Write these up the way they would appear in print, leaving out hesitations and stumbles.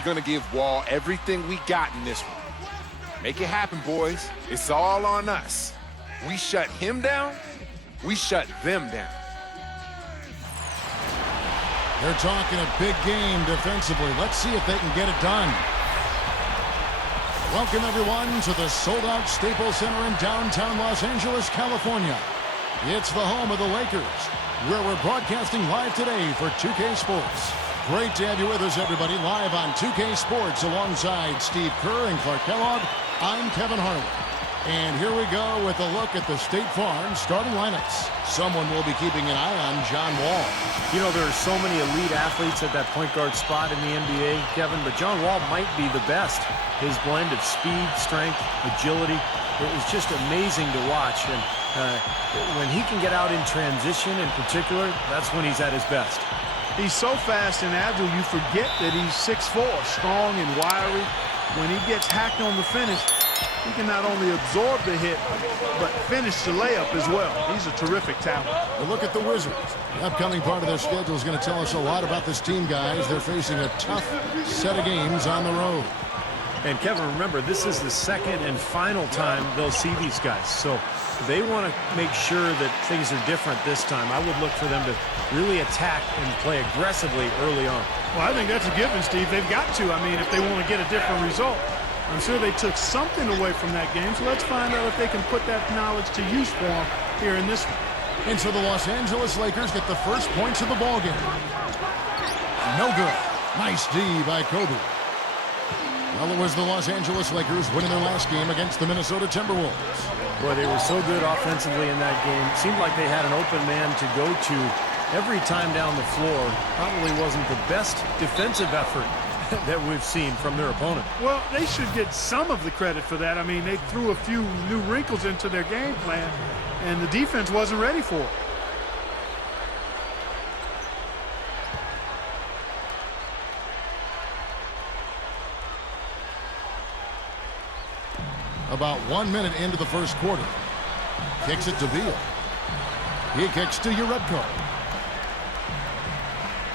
We're going to give Wall everything we got in this one. Make it happen, boys. It's all on us. We shut him down, we shut them down. They're talking a big game defensively. Let's see if they can get it done. Welcome, everyone, to the sold-out Staples Center in downtown Los Angeles, California. It's the home of the Lakers, where we're broadcasting live today for 2K Sports. Great to have you with us, everybody, live on 2K Sports alongside Steve Kerr and Clark Kellogg. I'm Kevin Harlan. And here we go with a look at the State Farm starting lineups. Someone will be keeping an eye on John Wall. You know, there are so many elite athletes at that point guard spot in the NBA, Kevin, but John Wall might be the best. His blend of speed, strength, agility is just amazing to watch. And when he can get out in transition in particular, that's when he's at his best. He's so fast and agile, you forget that he's 6'4", strong and wiry. When he gets hacked on the finish, he can not only absorb the hit, but finish the layup as well. He's a terrific talent. A look at the Wizards. The upcoming part of their schedule is going to tell us a lot about this team, guys. They're facing a tough set of games on the road. And Kevin, remember, this is the second and final time they'll see these guys. So they want to make sure that things are different this time. I would look for them to really attack and play aggressively early on. Well, I think that's a given, Steve. They've got to. I mean, if they want to get a different result. I'm sure they took something away from that game, so let's find out if they can put that knowledge to use for them here in this one. And so the Los Angeles Lakers get the first points of the ballgame. No good. Nice D by Kobe. Well, it was the Los Angeles Lakers winning their last game against the Minnesota Timberwolves. Boy, they were so good offensively in that game. Seemed like they had an open man to go to every time down the floor. Probably wasn't the best defensive effort that we've seen from their opponent. Well, they should get some of the credit for that. I mean, they threw a few new wrinkles into their game plan, and the defense wasn't ready for it. About 1 minute into the first quarter. Kicks it to BEAL. He kicks to Urebko.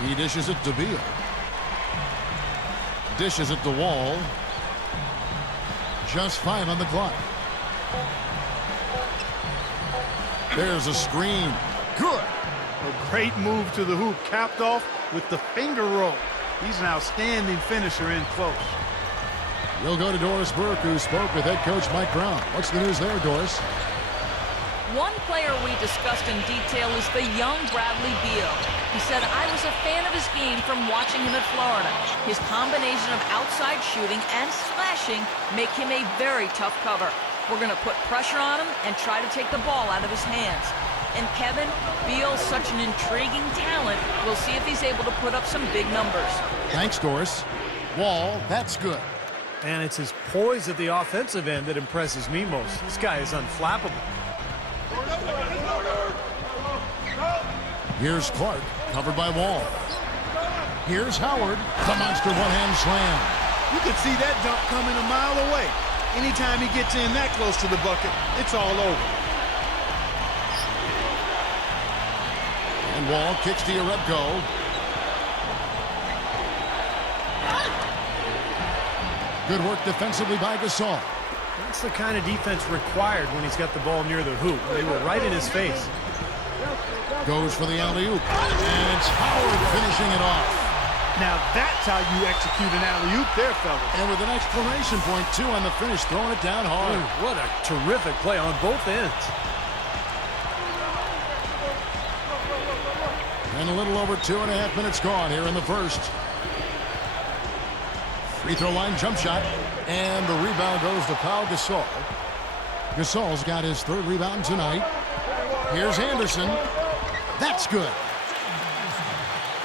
He dishes it to BEAL. Dishes it to Wall. Just 5 on the clock. There's a screen. Good. A great move to the hoop, capped off with the finger roll. He's an outstanding finisher in close. We'll go to Doris Burke, who spoke with head coach Mike Brown. What's the news there, Doris? One player we discussed in detail is the young Bradley BEAL. He said, I was a fan of his game from watching him at Florida. His combination of outside shooting and slashing make him a very tough cover. We're going to put pressure on him and try to take the ball out of his hands. And Kevin, BEAL's such an intriguing talent. We'll see if he's able to put up some big numbers. Thanks, Doris. Wall, that's good. And it's his poise at the offensive end that impresses me most. This guy is unflappable. Here's Clark, covered by Wall. Here's Howard, the monster one-hand slam. You could see that dunk coming a mile away. Anytime he gets in that close to the bucket, it's all over. And Wall kicks to Urebko. Good work defensively by Gasol. That's the kind of defense required when he's got the ball near the hoop. They were right in his face. Goes for the alley-oop. And it's Howard finishing it off. Now that's how you execute an alley-oop there, fellas. And with an exclamation point, too, on the finish, throwing it down hard. Ooh, what a terrific play on both ends. And a little over 2.5 minutes gone here in the first. Free throw line jump shot. And the rebound goes to Pau Gasol. Gasol's got his 3rd rebound tonight. Here's Anderson. That's good.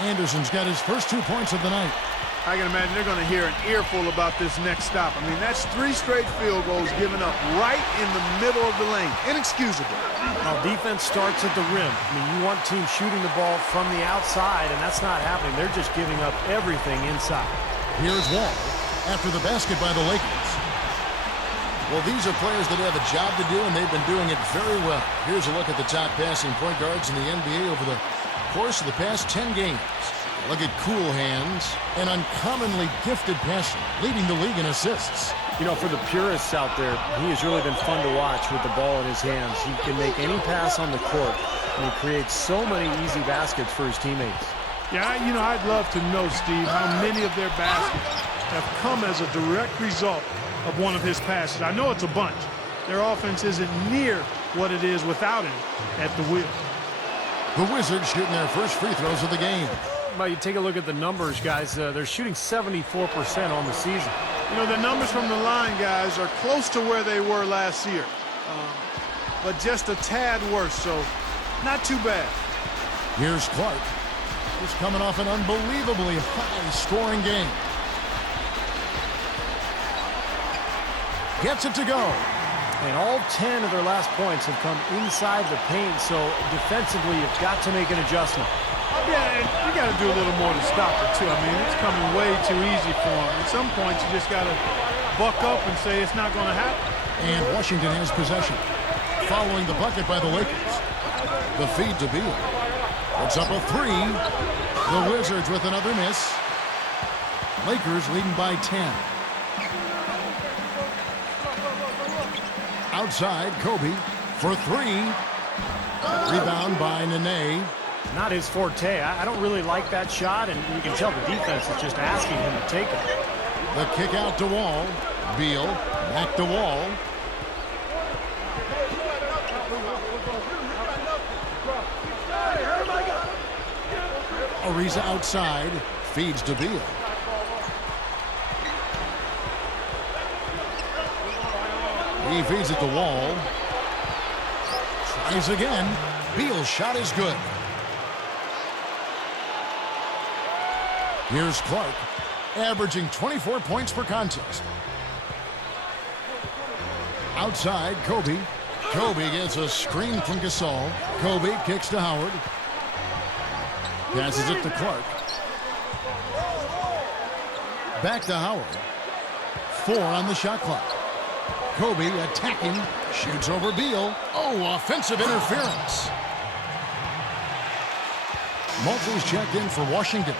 Anderson's got his first 2 points of the night. I can imagine they're going to hear an earful about this next stop. I mean, that's 3 straight field goals given up right in the middle of the lane. Inexcusable. Now, defense starts at the rim. I mean, you want teams shooting the ball from the outside, and that's not happening. They're just giving up everything inside. Here's Wall after the basket by the Lakers. Well, these are players that have a job to do, and they've been doing it very well. Here's a look at the top passing point guards in the NBA over the course of the past 10 games. Look at cool hands. An uncommonly gifted passer, leading the league in assists. You know, for the purists out there, he has really been fun to watch with the ball in his hands. He can make any pass on the court, and he creates so many easy baskets for his teammates. Yeah, you know, I'd love to know, Steve, how many of their baskets have come as a direct result of one of his passes. I know it's a bunch. Their offense isn't near what it is without him at the wheel. The Wizards shooting their first free throws of the game. Well, you take a look at the numbers, guys. They're shooting 74% on the season. You know, the numbers from the line, guys, are close to where they were last year. But just a tad worse, so not too bad. Here's Clark. He's coming off an unbelievably high-scoring game. Gets it to go. And all 10 of their last points have come inside the paint, so defensively you've got to make an adjustment. Yeah, and you got to do a little more to stop it, too. I mean, it's coming way too easy for him. At some point, you just got to buck up and say it's not going to happen. And Washington has possession. Following the bucket by the Lakers. The feed to Beal. It's up a three. The Wizards with another miss. Lakers leading by 10. Outside, Kobe for three. Rebound by Nene. Not his forte. I don't really like that shot, and you can tell the defense is just asking him to take it. The kick out to Wall. Beal back to Wall. Ariza outside, feeds to Beal. He feeds it to Wall. Tries again. Beal's shot is good. Here's Clark, averaging 24 points per contest. Outside, Kobe. Kobe gets a screen from Gasol. Kobe kicks to Howard. Passes it to Clark. Back to Howard. 4 on the shot clock. Kobe attacking. Shoots over Beal. Oh, offensive interference. Moultrie's checked in for Washington.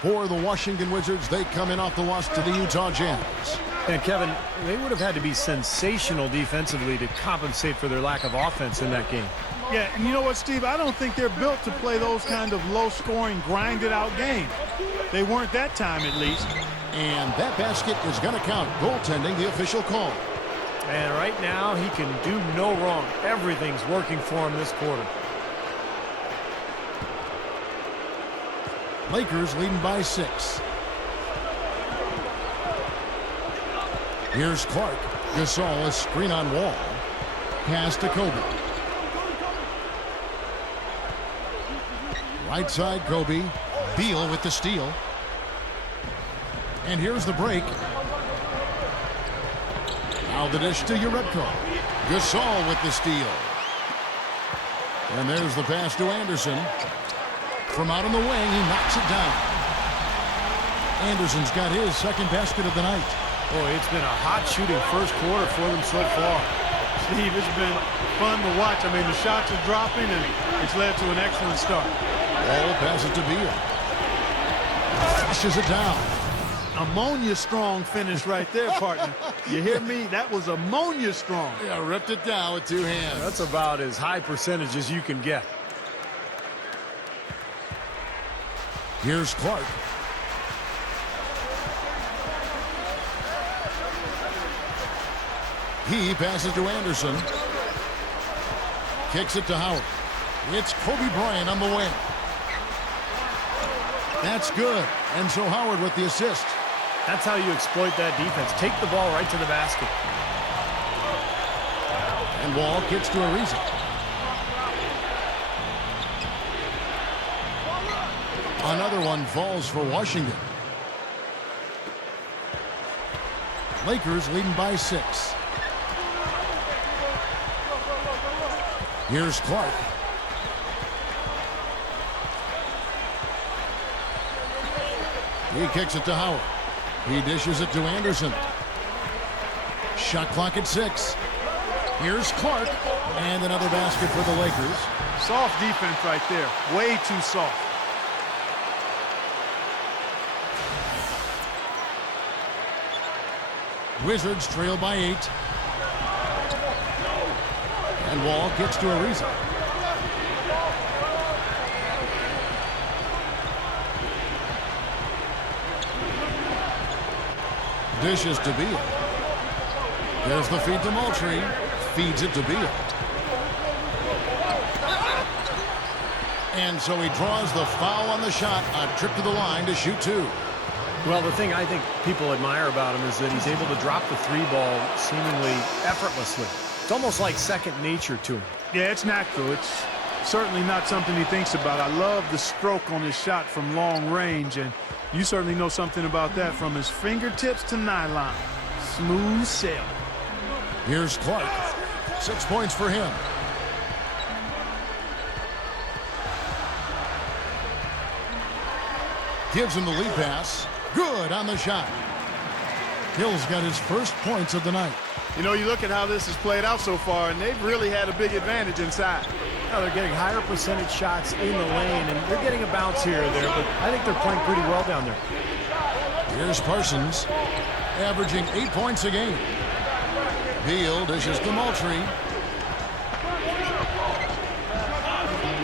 For the Washington Wizards, they come in off the loss to the Utah Jazz. And Kevin, they would have had to be sensational defensively to compensate for their lack of offense in that game. Yeah, and you know what, Steve? I don't think they're built to play those kind of low-scoring, grinded-out games. They weren't that time, at least. And that basket is going to count. Goaltending, the official call. And right now, he can do no wrong. Everything's working for him this quarter. Lakers leading by 6. Here's Clark. Gasol, a screen on Wall. Pass to Kobe. Right side, Kobe. Beal with the steal. And here's the break. Now the dish to Uredko. Gasol with the steal. And there's the pass to Anderson. From out on the wing, he knocks it down. Anderson's got his second basket of the night. Boy, it's been a hot shooting first quarter for them so far. Steve, it's been fun to watch. I mean, the shots are dropping, and it's led to an excellent start. Wall passes to Beal. Flushes it down. Ammonia strong finish right there, partner. You hear me? That was ammonia strong. Yeah, ripped it down with 2 hands. That's about as high percentage as you can get. Here's Clark. He passes to Anderson. Kicks it to Howard. It's Kobe Bryant on the wing. That's good. And so Howard with the assist. That's how you exploit that defense. Take the ball right to the basket. And Wall kicks to Ariza. Another one falls for Washington. Lakers leading by 6. Here's Clark. He kicks it to Howard. He dishes it to Anderson. Shot clock at 6. Here's Clark, and another basket for the Lakers. Soft defense right there. Way too soft. Wizards trail by 8. And Wall gets to Ariza. Dishes to Beal. There's the feed to Moultrie. Feeds it to Beal. And so he draws the foul on the shot. A trip to the line to shoot 2. Well, the thing I think people admire about him is that he's able to drop the 3 ball seemingly effortlessly. It's almost like second nature to him. Yeah, it's natural. It's certainly not something he thinks about. I love the stroke on his shot from long range, and you certainly know something about that from his fingertips to nylon. Smooth sailing. Here's Clark. 6 points for him. Gives him the lead pass. Good on the shot. Hill's got his first points of the night. You know, you look at how this has played out so far, and they've really had a big advantage inside. Now they're getting higher percentage shots in the lane, and they're getting a bounce here or there, but I think they're playing pretty well down there. Here's Parsons, averaging 8 points a game. Beal dishes to Moultrie.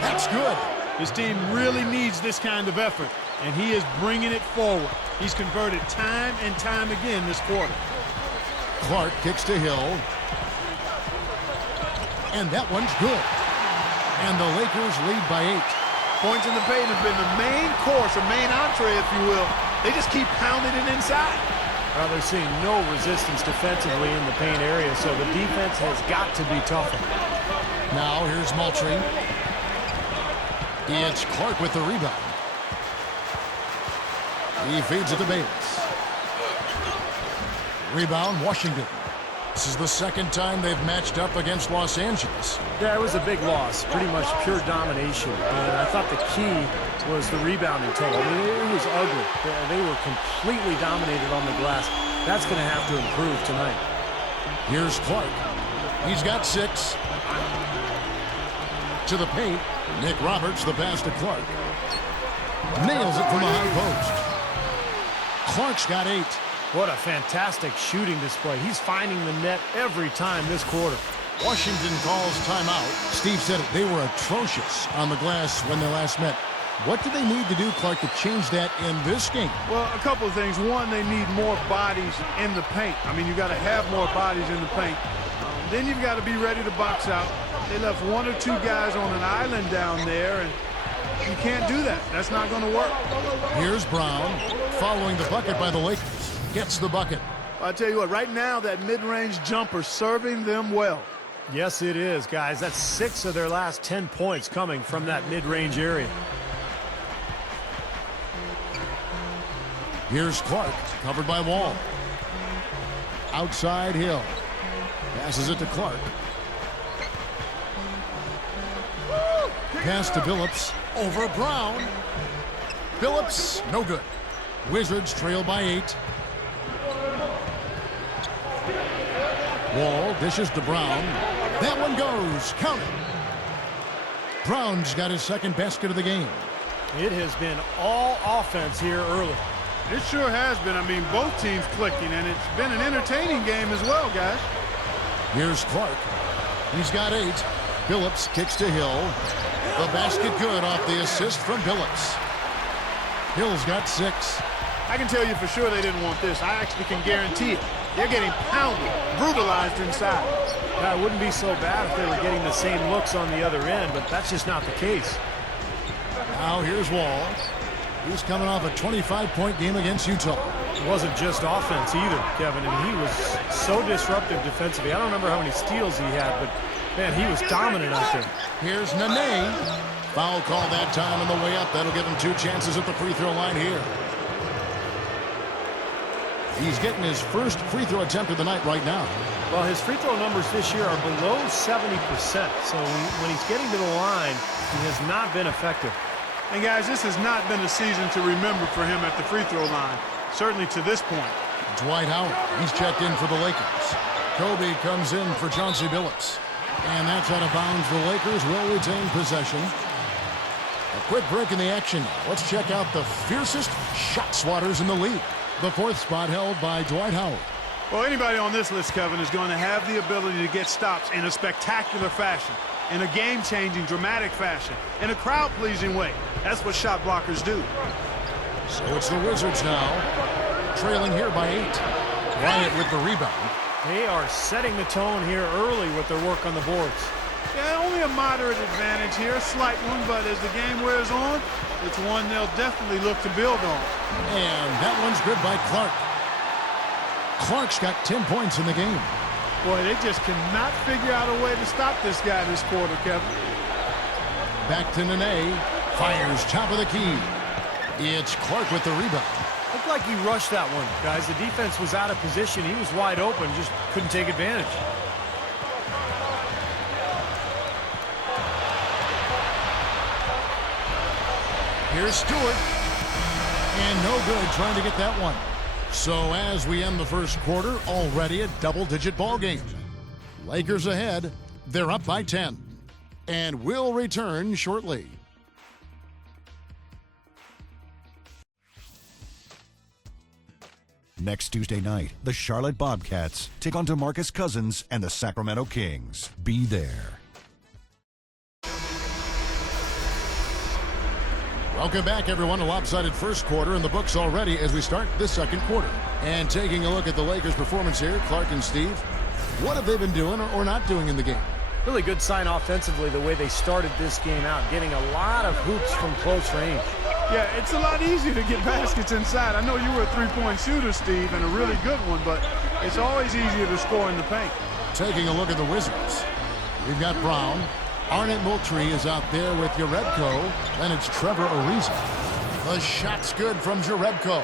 That's good. His team really needs this kind of effort, and he is bringing it forward. He's converted time and time again this quarter. Clark kicks to Hill. And that one's good. And the Lakers lead by 8. Points in the paint have been the main course, or main entree, if you will. They just keep pounding it inside. Well, they're seeing no resistance defensively in the paint area, so the defense has got to be tougher. Now here's Moultrie. It's Clark with the rebound. He feeds it to Bayless. Rebound, Washington. This is the second time they've matched up against Los Angeles. Yeah, it was a big loss. Pretty much pure domination. And I thought the key was the rebounding total. I mean, it was ugly. They were completely dominated on the glass. That's going to have to improve tonight. Here's Clark. He's got 6. To the paint. Nick Roberts, the pass to Clark. Nails it from the high post. Clark's got 8. What a fantastic shooting display. He's finding the net every time this quarter. Washington calls timeout. Steve said it. They were atrocious on the glass when they last met. What do they need to do, Clark, to change that in this game? Well, a couple of things. One, they need more bodies in the paint. I mean, you got to have more bodies in the paint. Then you've got to be ready to box out. They left 1 or 2 guys on an island down there, and you can't do that. That's not going to work. Here's Brown, following the bucket by the Lakers. Gets the bucket. I'll tell you what, right now, that mid-range jumper serving them well. Yes, it is, guys. That's 6 of their last 10 points coming from that mid-range area. Here's Clark, covered by Wall. Outside Hill. Passes it to Clark. Pass to Billups. Over Brown. Billups, no good. Wizards trail by 8. Wall dishes to Brown. That one goes. Count it. Brown's got his second basket of the game. It has been all offense here early. It sure has been. I mean, both teams clicking, and it's been an entertaining game as well, guys. Here's Clark. He's got 8. Billups kicks to Hill. The basket good off the assist from Billups. Hill's got 6. I can tell you for sure they didn't want this. I actually can guarantee it. They're getting pounded, brutalized inside. Now, it wouldn't be so bad if they were getting the same looks on the other end, but that's just not the case. Now here's Wall. He's coming off a 25-point game against Utah. It wasn't just offense either, Kevin, and he was so disruptive defensively. I don't remember how many steals he had, but, man, he was dominant out there. Here's Nene. Foul call that time on the way up. That'll give him 2 chances at the free throw line here. He's getting his first free throw attempt of the night right now. Well, his free throw numbers this year are below 70%, so when he's getting to the line, he has not been effective. And, guys, this has not been a season to remember for him at the free throw line, certainly to this point. Dwight Howard, he's checked in for the Lakers. Kobe comes in for Chauncey Billups. And that's out of bounds. The Lakers will retain possession. A quick break in the action. Let's check out the fiercest shot swatters in the league. The fourth spot held by Dwight Howard. Well, anybody on this list, Kevin, is going to have the ability to get stops in a spectacular fashion, in a game-changing, dramatic fashion, in a crowd-pleasing way. That's what shot blockers do. So it's the Wizards now, trailing here by 8. Bryant with the rebound. They are setting the tone here early with their work on the boards. Yeah, only a moderate advantage here, a slight one, but as the game wears on, it's one they'll definitely look to build on. And that one's good by Clark. Clark's got 10 points in the game. Boy, they just cannot figure out a way to stop this guy this quarter, Kevin. Back to Nene. Fires top of the key. It's Clark with the rebound. Looked like he rushed that one, guys. The defense was out of position. He was wide open, just couldn't take advantage. Here's Stewart. And no good trying to get that one. So as we end the first quarter, already a double-digit ball game. Lakers ahead. They're up by 10. And we'll return shortly. Next Tuesday night, the Charlotte Bobcats take on DeMarcus Cousins and the Sacramento Kings. Be there. Welcome back, everyone. A lopsided first quarter in the books already as we start the second quarter. And taking a look at the Lakers' performance here, Clark and Steve, what have they been doing or not doing in the game? Really good sign offensively the way they started this game out, getting a lot of hoops from close range. Yeah, it's a lot easier to get baskets inside. I know you were a three-point shooter, Steve, and a really good one, but it's always easier to score in the paint. Taking a look at the Wizards, we've got Brown. Arnett Moultrie is out there with Jerebko. Then it's Trevor Ariza. The shot's good from Jerebko.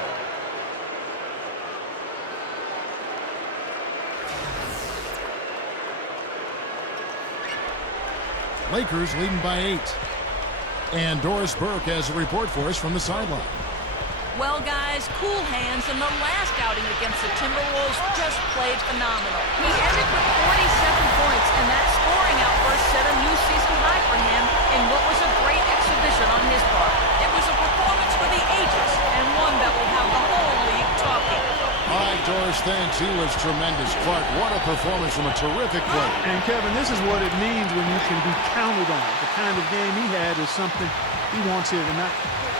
Lakers leading by 8. And Doris Burke has a report for us from the sideline. Well, guys, cool hands in the last outing against the Timberwolves just played phenomenal. He ended with 47 points, and that scoring outburst set a new season high for him in what was a great exhibition on his part. It was a performance for the ages, and one that will have the whole league talking. All right, Doris, thanks. He was tremendous. Clark, what a performance from a terrific play. And, Kevin, this is what it means when you can be counted on. The kind of game he had is something he wants here tonight.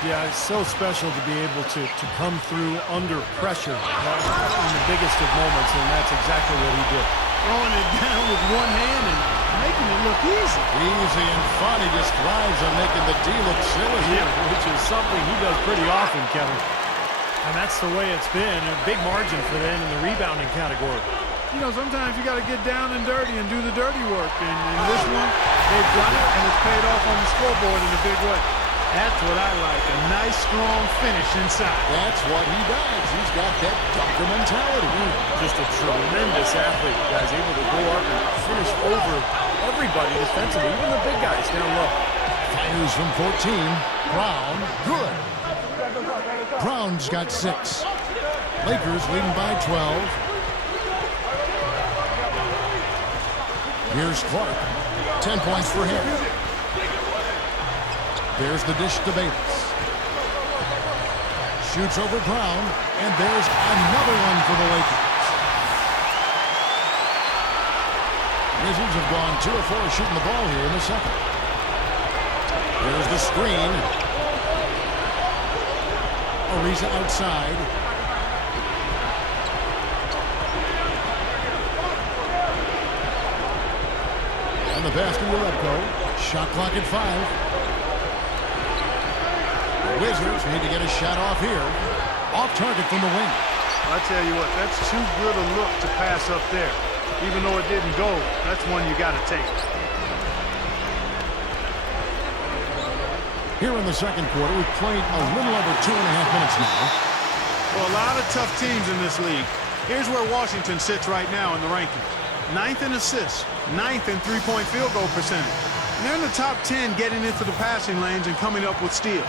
Yeah, it's so special to be able to come through under pressure in the biggest of moments, and that's exactly what he did. Throwing it down with one hand and making it look easy. Easy and fun. He just thrives on making the D look silly. Yeah, which is something he does pretty often, Kevin. And that's the way it's been. A big margin for them in the rebounding category. You know, sometimes you got to get down and dirty and do the dirty work. And in this one, they've done it, and it's paid off on the scoreboard in a big way. That's what I like, a nice, strong finish inside. That's what he does. He's got that dunker mentality. Just a tremendous athlete, guys, able to go up and finish over everybody defensively, even the big guys down low. Fires from 14. Brown, good. Brown's got 6. Lakers leading by 12. Here's Clark. 10 points for him. There's the dish to Bayless. Shoots over Brown, and there's another one for the Lakers. Wizards have gone 2 of 4 shooting the ball here in the second. There's the screen. Ariza outside. And the pass to Jerebko. Shot clock at 5. The Wizards need to get a shot off here. Off target from the wing. I tell you what, that's too good a look to pass up there. Even though it didn't go, that's one you got to take. Here in the second quarter, we've played a little over 2.5 minutes now. Well, a lot of tough teams in this league. Here's where Washington sits right now in the rankings. 9th in assists, 9th in three-point field goal percentage. And they're in the top 10 getting into the passing lanes and coming up with steals.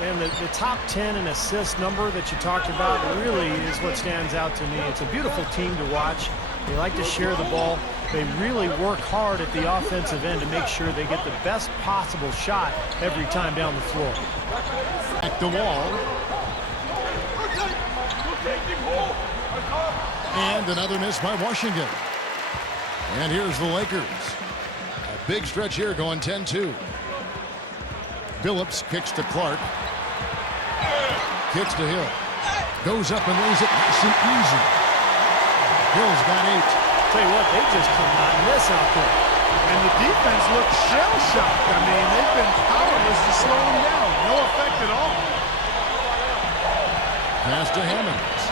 And the top 10 in assist number that you talked about really is what stands out to me. It's a beautiful team to watch. They like to share the ball. They really work hard at the offensive end to make sure they get the best possible shot every time down the floor. At the wall. And another miss by Washington. And here's the Lakers. A big stretch here going 10-2. Billups kicks to Clark. Kicks to Hill. Goes up and lays it nice and easy. Hill's got 8. Tell you what, they just cannot miss out there. And the defense looks shell-shocked. I mean, they've been powerless to slow him down. No effect at all. Pass to Hammonds.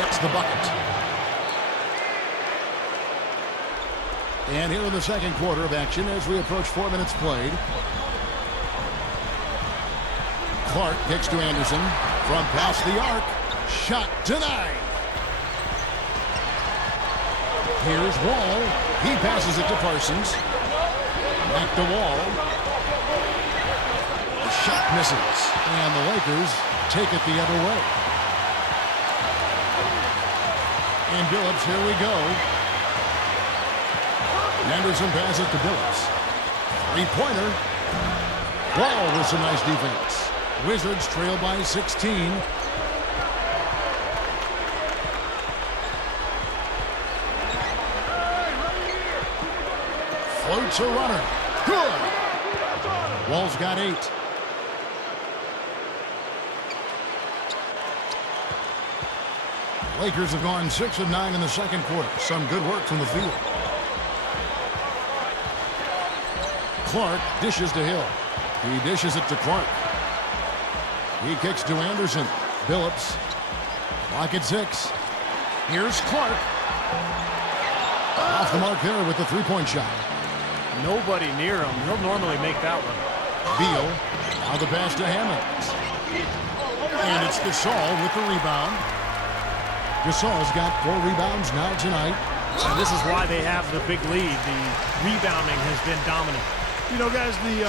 Gets the bucket. And here in the second quarter of action as we approach 4 minutes played. Clark kicks to Anderson. From past the arc. Shot denied. Here's Wall. He passes it to Parsons. Back to Wall. The shot misses. And the Lakers take it the other way. And Billups, here we go. Anderson passes it to Billups. Three-pointer. Wall with some nice defense. Wizards trail by 16. Floats a runner. Good. Wall's got 8. Lakers have gone 6 of 9 in the second quarter. Some good work from the field. Clark dishes to Hill. He dishes it to Clark. He kicks to Anderson. Billups. Clock at 6. Here's Clark. Off the mark there with the three-point shot. Nobody near him. He'll normally make that one. Beal. Now the pass to Hammonds. And it's Gasol with the rebound. Gasol's got 4 rebounds now tonight. And this is why they have the big lead. The rebounding has been dominant. You know, guys, the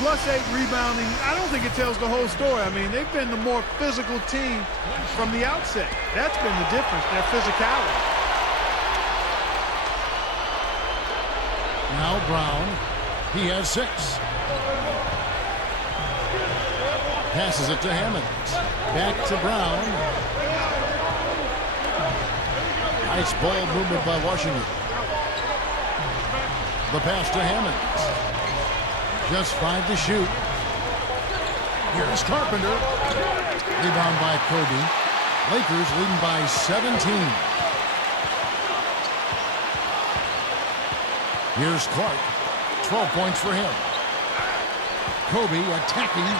+8 rebounding, I don't think it tells the whole story. I mean, they've been the more physical team from the outset. That's been the difference, their physicality. Now Brown. He has 6. Passes it to Hammonds. Back to Brown. Nice ball movement by Washington. The pass to Hammonds. Just 5 to shoot. Here's Carpenter. Rebound by Kobe. Lakers leading by 17. Here's Clark. 12 points for him. Kobe attacking,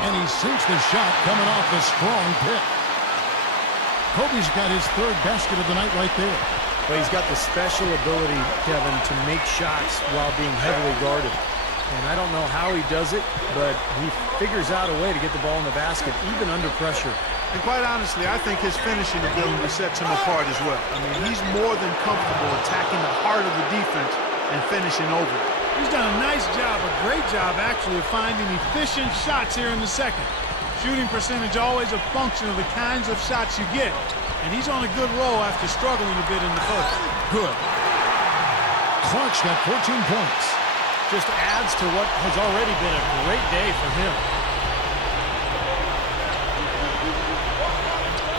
and he sinks the shot coming off the strong pick. Kobe's got his 3rd basket of the night right there. But he's got the special ability, Kevin, to make shots while being heavily guarded. And I don't know how he does it, but he figures out a way to get the ball in the basket, even under pressure. And quite honestly, I think his finishing ability sets him apart as well. I mean, he's more than comfortable attacking the heart of the defense and finishing over. He's done a nice job, a great job actually, of finding efficient shots here in the second. Shooting percentage always a function of the kinds of shots you get. And he's on a good roll after struggling a bit in the first. Good. Clark's got 14 points. Just adds to what has already been a great day for him.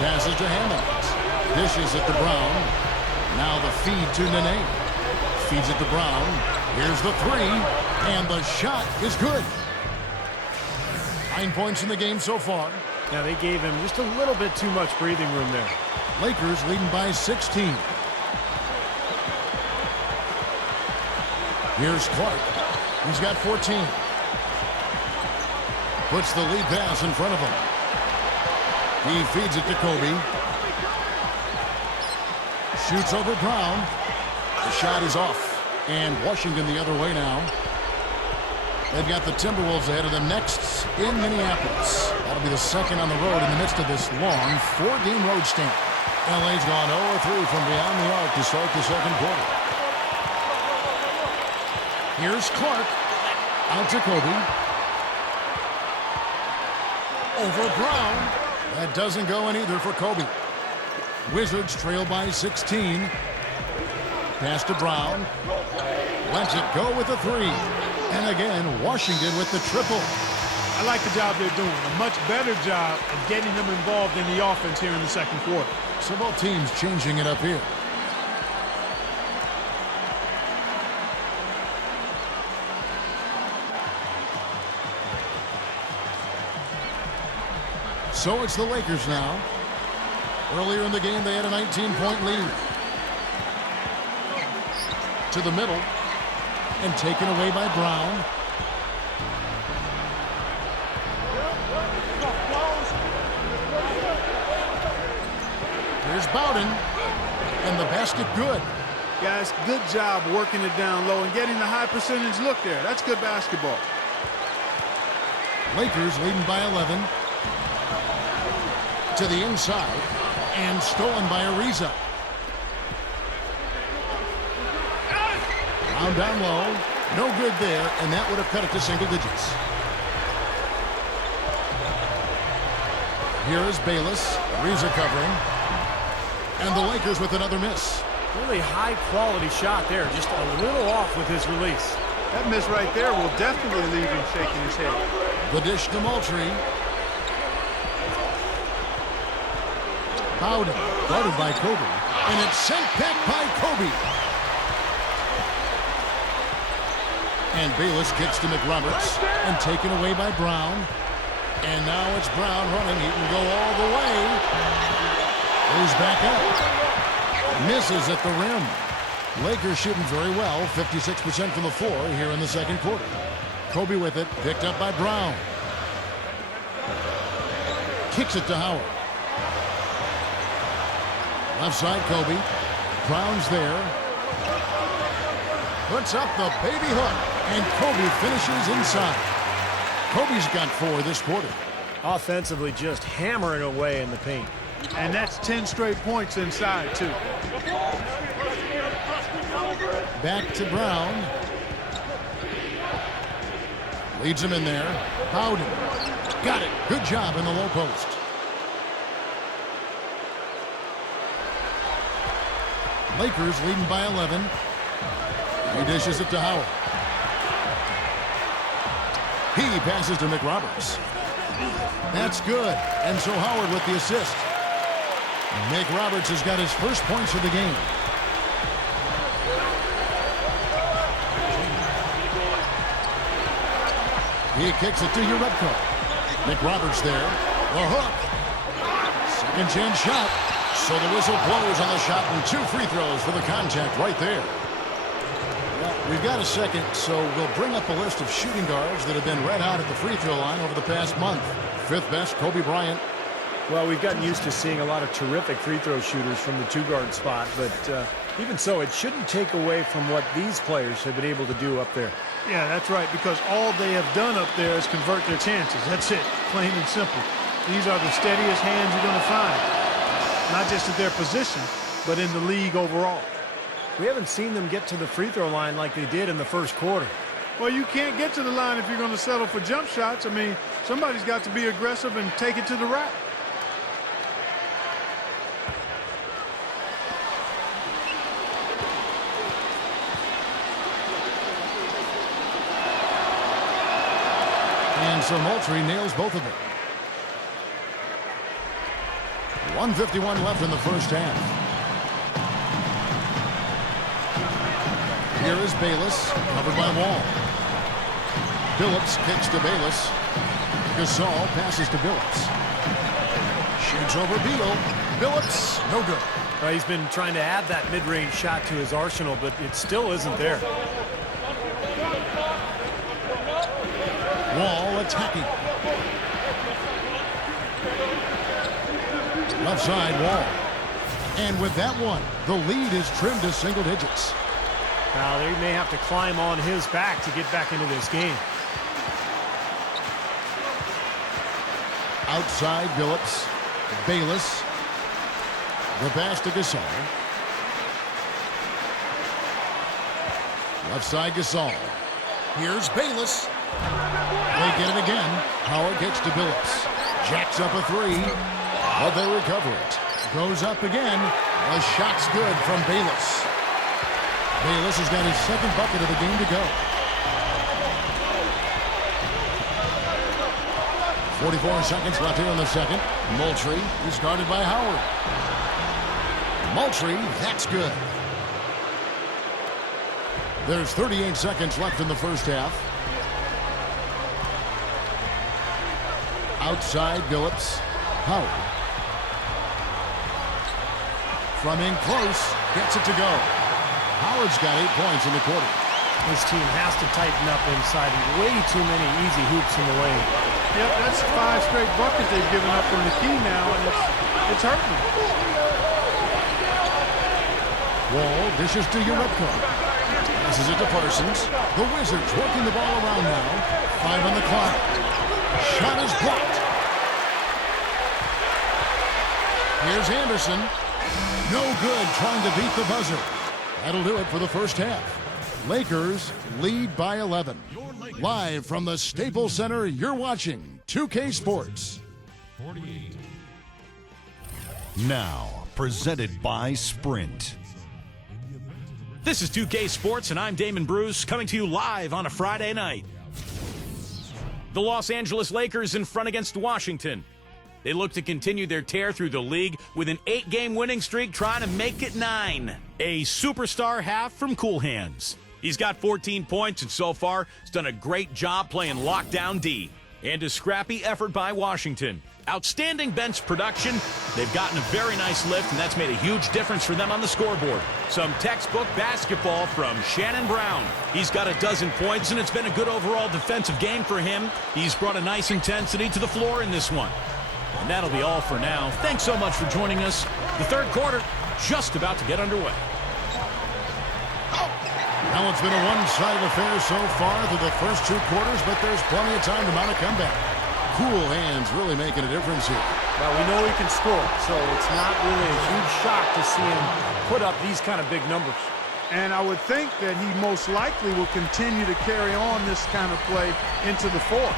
Passes to Hammonds. Dishes it to Brown. Now the feed to Nene. Feeds it to Brown. Here's the 3. And the shot is good. 9 points in the game so far. Now they gave him just a little bit too much breathing room there. Lakers leading by 16. Here's Clark. He's got 14. Puts the lead pass in front of him. He feeds it to Kobe. Shoots over Brown. The shot is off. And Washington the other way now. They've got the Timberwolves ahead of them next in Minneapolis. That'll be the second on the road in the midst of this long 4-game road stint. LA's gone 0-3 from beyond the arc to start the second quarter. Here's Clark. Out to Kobe. Over Brown. That doesn't go in either for Kobe. Wizards trail by 16. Pass to Brown. Lets it go with the three. And again, Washington with the triple. I like the job they're doing. A much better job of getting them involved in the offense here in the second quarter. So both teams changing it up here. So it's the Lakers now. Earlier in the game, they had a 19-point lead. To the middle. And taken away by Brown. Here's Bowden. And the basket good. Guys, good job working it down low and getting the high percentage look there. That's good basketball. Lakers leading by 11. To the inside. And stolen by Ariza. Brown down low. No good there, and that would have cut it to single digits. Here is Bayless. Ariza covering. And the Lakers with another miss. Really high-quality shot there. Just a little off with his release. That miss right there will definitely leave him shaking his head. The dish to Moultrie. Bowden, guarded by Kobe. And it's sent back by Kobe. And Bayless kicks to McRoberts. And taken away by Brown. And now it's Brown running. He can go all the way. Goes back up. Misses at the rim. Lakers shooting very well. 56% from the floor here in the second quarter. Kobe with it. Picked up by Brown. Kicks it to Howard. Left side, Kobe. Brown's there. Puts up the baby hook. And Kobe finishes inside. Kobe's got 4 this quarter. Offensively, just hammering away in the paint. And that's 10 straight points inside, too. Back to Brown. Leads him in there. Bowden. Got it. Good job in the low post. Lakers leading by 11. He dishes it to Howard. He passes to McRoberts. That's good. And so Howard with the assist. McRoberts has got his first points of the game. He kicks it to Urebko. McRoberts there. The hook. Second chance shot. So the whistle blows on the shot and 2 free throws for the contact right there. Well, we've got a second, so we'll bring up a list of shooting guards that have been red hot at the free throw line over the past month. 5th best, Kobe Bryant. Well, we've gotten used to seeing a lot of terrific free throw shooters from the 2-guard spot, but even so, it shouldn't take away from what these players have been able to do up there. Yeah, that's right, because all they have done up there is convert their chances. That's it, plain and simple. These are the steadiest hands you're going to find. Not just at their position, but in the league overall. We haven't seen them get to the free throw line like they did in the first quarter. Well, you can't get to the line if you're going to settle for jump shots. I mean, somebody's got to be aggressive and take it to the rack. And so Moultrie nails both of them. 1:51 left in the first half. Here is Bayless, covered by Wall. Billups kicks to Bayless. Gasol passes to Billups. Shoots over Beal. Billups, no good. Well, he's been trying to add that mid-range shot to his arsenal, but it still isn't there. Wall attacking. Left side, Wall. And with that one, the lead is trimmed to single digits. Now, they may have to climb on his back to get back into this game. Outside, Billups. Bayless. The pass to Gasol. Left side, Gasol. Here's Bayless. They get it again. Howard kicks to Billups. Jacks up a 3. But they recover it. Goes up again. The shot's good from Bayless. Bayless has got his second bucket of the game to go. 44 seconds left here in the second. Moultrie is guarded by Howard. Moultrie, that's good. There's 38 seconds left in the first half. Outside Billups. Howard. From in close, gets it to go. Howard's got 8 points in the quarter. This team has to tighten up inside. Way too many easy hoops in the lane. Yep, that's 5 straight buckets they've given up from the key now, and it's hurting them. Wall dishes to Urebko. Passes it to Parsons. The Wizards working the ball around now. 5 on the clock. Shot is blocked. Here's Anderson. No good, trying to beat the buzzer. That'll do it for the first half. Lakers lead by 11. Live from the Staples Center, you're watching 2K Sports. 48. Now, presented by Sprint. This is 2K Sports, and I'm Damon Bruce, coming to you live on a Friday night. The Los Angeles Lakers in front against Washington. They look to continue their tear through the league with an 8-game winning streak, trying to make it 9. A superstar half from Cool Hands. He's got 14 points, and so far has done a great job playing lockdown D. And a scrappy effort by Washington. Outstanding bench production. They've gotten a very nice lift, and that's made a huge difference for them on the scoreboard. Some textbook basketball from Shannon Brown. He's got a dozen points, and it's been a good overall defensive game for him. He's brought a nice intensity to the floor in this one. And that'll be all for now. Thanks so much for joining us. The third quarter just about to get underway. Now it's been a one-sided affair so far through the first 2 quarters, but there's plenty of time to mount a comeback. Cool Hands really making a difference here. Well, we know he can score, so it's not really a huge shock to see him put up these kind of big numbers. And I would think that he most likely will continue to carry on this kind of play into the fourth.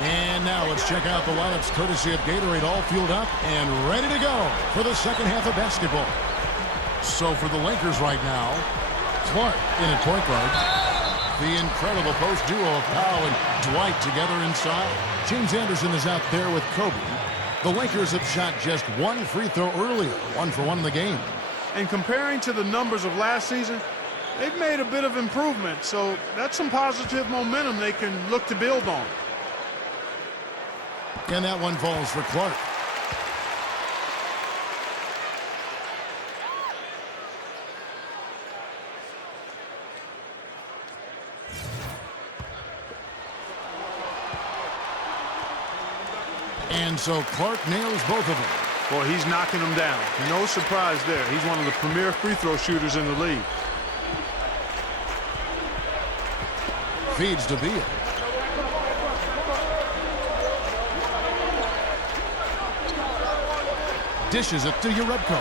And now let's check out the lineups courtesy of Gatorade, all fueled up and ready to go for the second half of basketball. So for the Lakers right now, Clark in at point guard. The incredible post duo of Powell and Dwight together inside. James Anderson is out there with Kobe. The Lakers have shot just 1 free throw earlier, 1 for 1 in the game. And comparing to the numbers of last season, they've made a bit of improvement. So that's some positive momentum they can look to build on. And that one falls for Clark. And so Clark nails both of them. Boy, he's knocking them down. No surprise there. He's one of the premier free throw shooters in the league. Feeds to Beal. Dishes it to Urebko.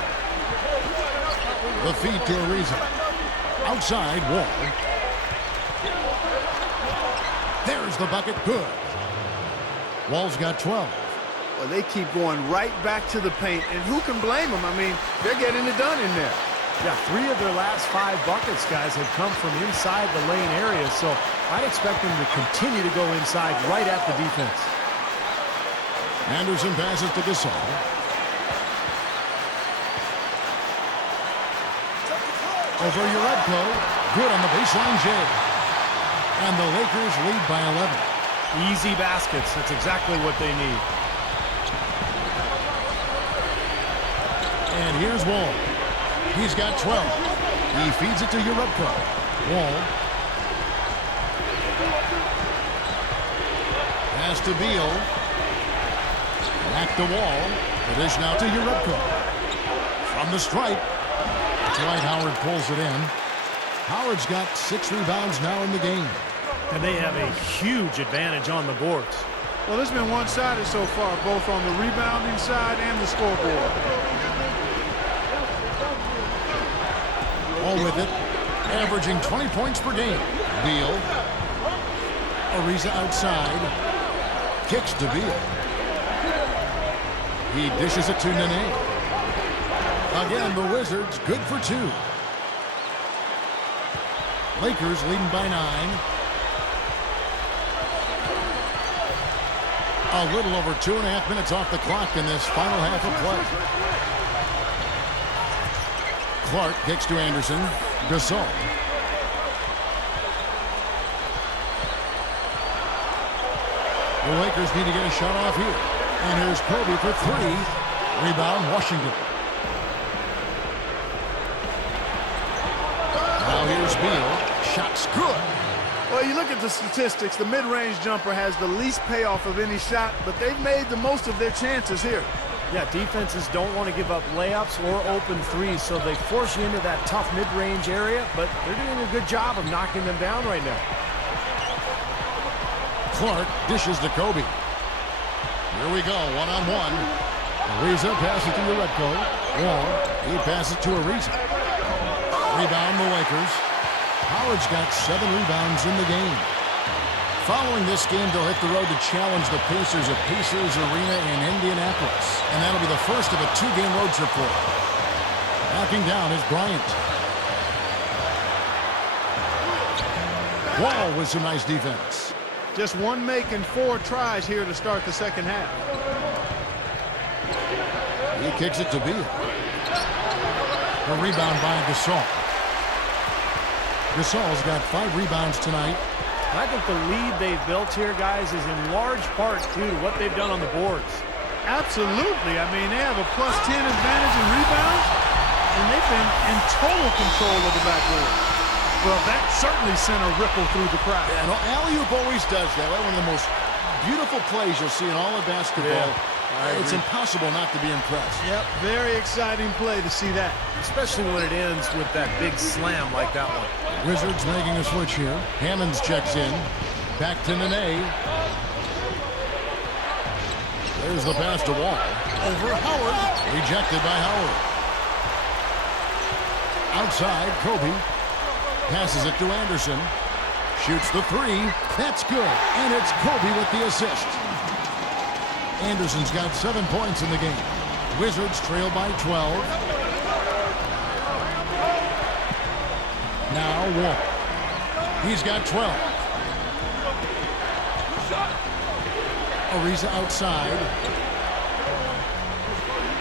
The feed to Ariza. Outside, Wall. There's the bucket. Good. Wall's got 12. Well, they keep going right back to the paint, and who can blame them? I mean, they're getting it done in there. Yeah, 3 of their last 5 buckets, guys, have come from inside the lane area, so I'd expect them to continue to go inside right at the defense. Anderson passes to Gasol. Over Urebko. Good on the baseline, Jay. And the Lakers lead by 11. Easy baskets. That's exactly what they need. And here's Wall. He's got 12. He feeds it to Urebko. Wall. Pass to Beal. Back to Wall. The dish now to Urebko. From the stripe. Dwight Howard pulls it in. Howard's got 6 rebounds now in the game. And they have a huge advantage on the boards. Well, it's been one-sided so far, both on the rebounding side and the scoreboard. All with it, averaging 20 points per game. Beal. Ariza outside. Kicks to Beal. He dishes it to Nene. Again, the Wizards good for 2. Lakers leading by 9. A little over 2.5 minutes off the clock in this final half of play. Clark kicks to Anderson. Gasol. The Lakers need to get a shot off here. And here's Kobe for 3. Rebound, Washington. Now here's Beal. Shot's good. Well, you look at the statistics, the mid-range jumper has the least payoff of any shot, but they've made the most of their chances here. Yeah, defenses don't want to give up layups or open threes, so they force you into that tough mid-range area, but they're doing a good job of knocking them down right now. Clark dishes to Kobe. Here we go, one-on-one. Ariza passes to Urebko. Wall, he passes to Ariza. Rebound the Lakers. Howard's got 7 rebounds in the game. Following this game, they'll hit the road to challenge the Pacers at Pacers Arena in Indianapolis. And that'll be the first of a 2-game road trip for them. Backing down is Bryant. Wall with some nice defense. Just 1 make and 4 tries here to start the second half. He kicks it to Beal. A rebound by Gasol. Gasol's got 5 rebounds tonight. I think the lead they've built here, guys, is in large part due to what they've done on the boards. Absolutely. I mean, they have a +10 advantage in rebounds, and they've been in total control of the backboard. Well, that certainly sent a ripple through the crowd. Yeah, alley-oop always does that. One of the most beautiful plays you'll see in all of basketball. Yeah. It's impossible not to be impressed. Yep, very exciting play to see that. Especially when it ends with that big slam like that one. Wizards making a switch here. Hammonds checks in. Back to Nene. There's the pass to Wall. Over Howard. Rejected by Howard. Outside, Kobe. Passes it to Anderson. Shoots the 3. That's good. And it's Kobe with the assist. Anderson's got 7 points in the game. Wizards trail by 12. Now Wall. He's got 12. Ariza outside.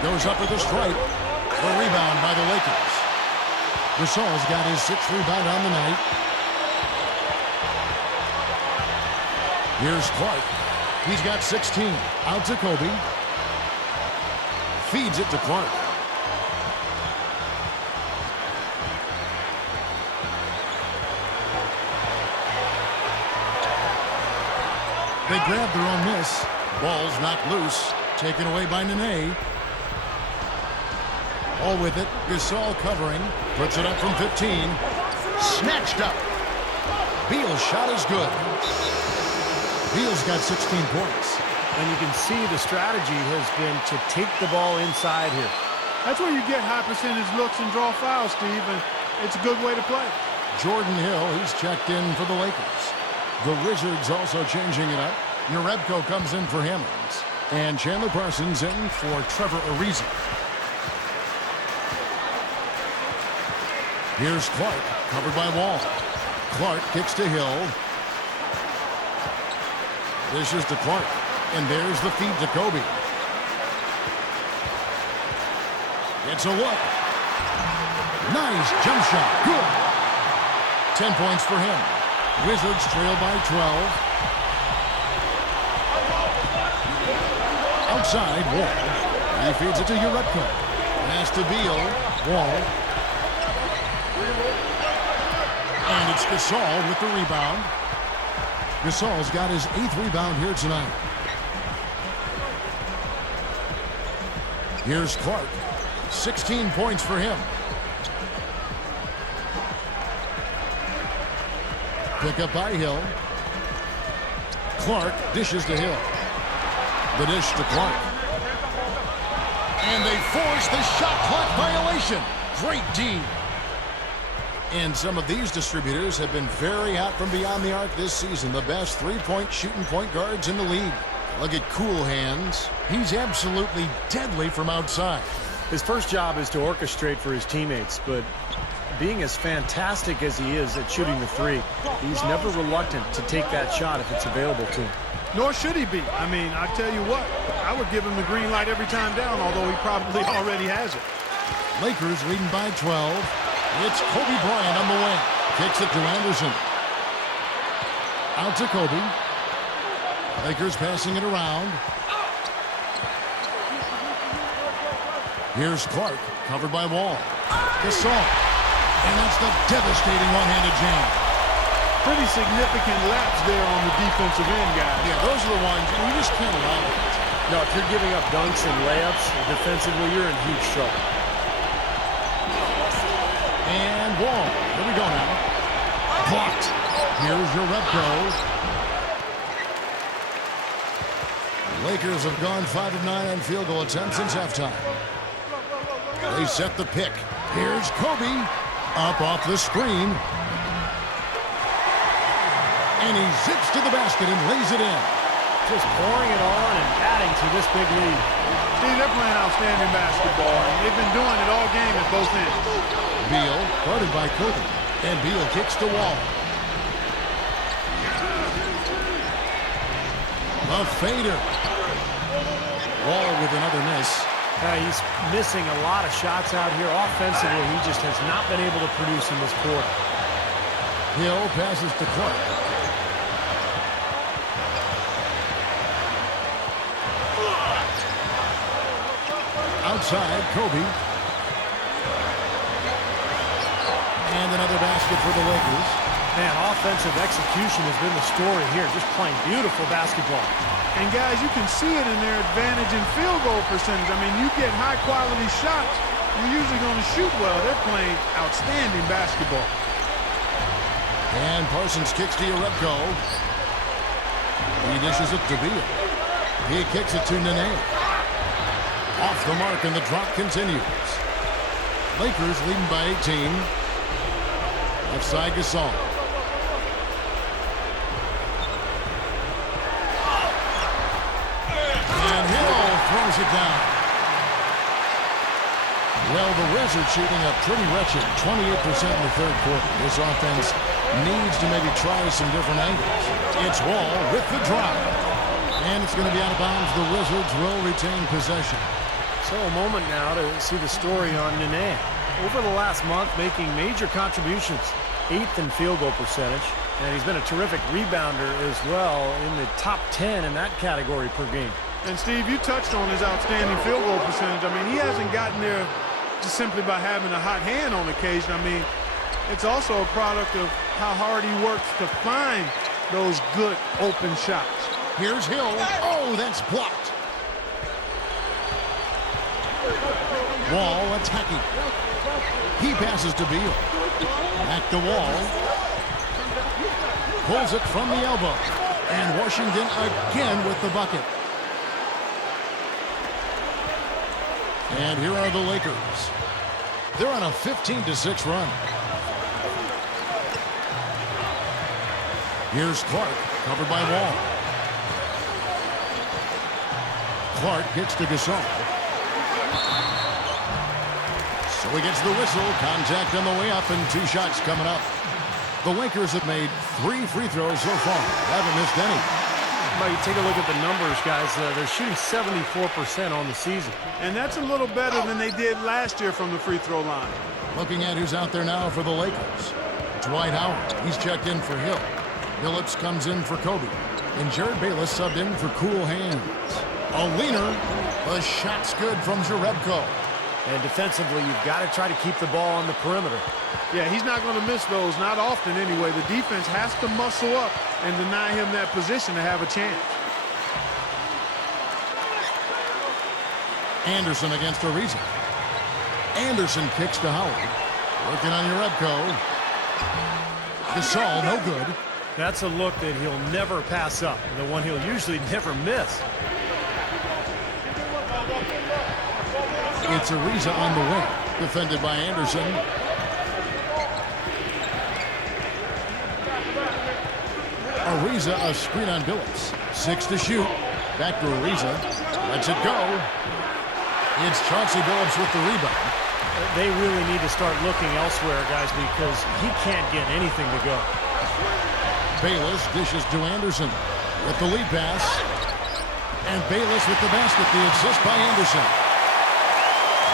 Goes up with a stripe. A rebound by the Lakers. Gasol's got his 6th rebound on the night. Here's Clark. He's got 16. Out to Kobe. Feeds it to Clark. They grab their own miss. Ball's knocked loose. Taken away by Nene. All with it. Gasol covering. Puts it up from 15. Snatched up. Beal's shot is good. Beal's got 16 points. And you can see the strategy has been to take the ball inside here. That's where you get high percentage looks and draw fouls, Steve, and it's a good way to play. Jordan Hill, he's checked in for the Lakers. The Wizards also changing it up. Urebko comes in for Hammonds. And Chandler Parsons in for Trevor Ariza. Here's Clark, covered by Wall. Clark kicks to Hill. This is to Clark. And there's the feed to Kobe. It's a look. Nice jump shot. Good. 10 points for him. Wizards trail by 12. Outside, Wall. He feeds it to Urebko. Pass to Beal. Wall. And it's Gasol with the rebound. Gasol's got his 8th rebound here tonight. Here's Clark. 16 points for him. Pick up by Hill. Clark dishes to Hill. The dish to Clark. And they force the shot clock violation. Great D. And some of these distributors have been very hot from beyond the arc this season. The best 3-point shooting point guards in the league. Look at Cool Hands. He's absolutely deadly from outside. His first job is to orchestrate for his teammates, but being as fantastic as he is at shooting the three, he's never reluctant to take that shot if it's available to him. Nor should he be. I mean, I tell you what, I would give him the green light every time down, although he probably already has it. Lakers leading by 12. It's Kobe Bryant on the wing. Kicks it to Anderson. Out to Kobe. Lakers passing it around. Here's Clark, covered by Wall. Gasol. And that's the devastating one-handed jam. Pretty significant laps there on the defensive end, guys. Yeah, those are the ones you just can't allow it. No, if you're giving up dunks and layups defensively, you're in huge trouble. And Wall. Here we go now. Blocked. Here's your Repco. Lakers have gone 5 of 9 on field goal attempts since halftime. They set the pick. Here's Kobe. Up off the screen. And he zips to the basket and lays it in. Just pouring it on and adding to this big lead. Steve, they're playing outstanding basketball, and they've been doing it all game at both ends. Beal, guarded by Kobe. And Beal kicks to Wall. A fader. Wall with another miss. He's missing a lot of shots out here. Offensively, he just has not been able to produce in this quarter. Hill passes to Clark. Outside, Kobe. And another basket for the Lakers. Man, offensive execution has been the story here. Just playing beautiful basketball. And guys, you can see it in their advantage in field goal percentage. I mean, you get high-quality shots, you're usually going to shoot well. They're playing outstanding basketball. And Parsons kicks to Repco. He dishes it to Beal. He kicks it to Nene. Off the mark, and the drop continues. Lakers leading by 18. Left side, Gasol. And Hill throws it down. Well, the Wizards shooting a pretty wretched 28% in the third quarter. This offense needs to maybe try some different angles. It's Wall with the drop. And it's going to be out of bounds. The Wizards will retain possession. So a moment now to see the story on Nene. Over the last month, making major contributions. 8th in field goal percentage. And he's been a terrific rebounder as well, in the top 10 in that category per game. And Steve, you touched on his outstanding field goal percentage. I mean, he hasn't gotten there just simply by having a hot hand on occasion. I mean, it's also a product of how hard he works to find those good open shots. Here's Hill. Oh, that's blocked. Wall attacking. He passes to Beal. Back to Wall. Pulls it from the elbow. And Washington again with the bucket. And here are the Lakers. They're on a 15-6 run. Here's Clark, covered by Wall. Clark gets to Gasol. So he gets the whistle. Contact on the way up, and 2 shots coming up. The Lakers have made 3 free throws so far. Haven't missed any. But you take a look at the numbers, guys. They're shooting 74% on the season. And that's a little better than they did last year from the free throw line. Looking at who's out there now for the Lakers. Dwight Howard. He's checked in for Hill. Billups comes in for Kobe. And Jared Bayless subbed in for cool hands. A leaner. The shot's good from Jerebko. And defensively, you've got to try to keep the ball on the perimeter. Yeah, he's not going to miss those, not often anyway. The defense has to muscle up and deny him that position to have a chance. Anderson against Ariza. Anderson kicks to Howard. Working on Jerebko. Gasol, no good. That's a look that he'll never pass up. The one he'll usually never miss. It's Ariza on the wing. Defended by Anderson. Ariza, a screen on Billups. 6 to shoot. Back to Ariza. Lets it go. It's Chauncey Billups with the rebound. They really need to start looking elsewhere, guys, because he can't get anything to go. Bayless dishes to Anderson with the lead pass. And Bayless with the basket, the assist by Anderson.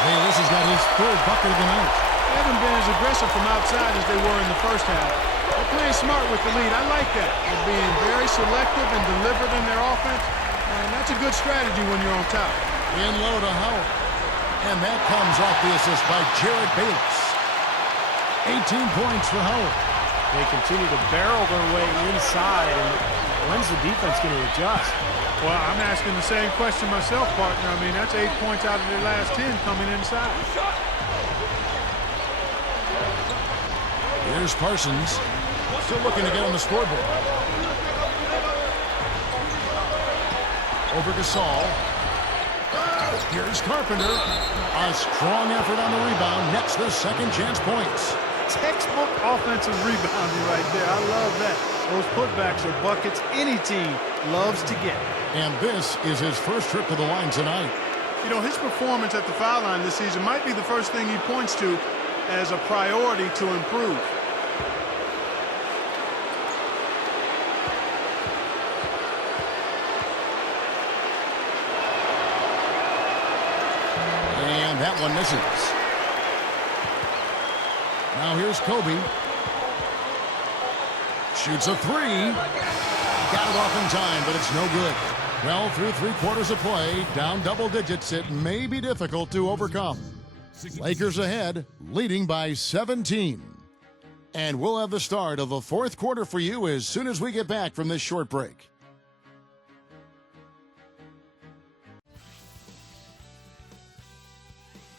Bayless has got his third bucket of the night. They haven't been as aggressive from outside as they were in the first half. They're playing smart with the lead. I like that. They're being very selective and deliberate in their offense. And that's a good strategy when you're on top. In low to Howard. And that comes off the assist by Jared Bayless. 18 points for Howard. They continue to barrel their way inside. And when's the defense going to adjust? Well, I'm asking the same question myself, partner. I mean, that's 8 points out of their last 10 coming inside. Here's Parsons. Still looking to get on the scoreboard. Over Gasol. Here's Carpenter. A strong effort on the rebound. Nets their second chance points. Textbook offensive rebounding right there. I love that. Those putbacks are buckets any team loves to get. And this is his first trip to the line tonight. You know, his performance at the foul line this season might be the first thing he points to as a priority to improve. And that one misses. Now here's Kobe. Shoots a three. Got it off in time, but it's no good. Well, through 3/4 of play, down double digits, it may be difficult to overcome. Lakers ahead, leading by 17. And we'll have the start of the fourth quarter for you as soon as we get back from this short break.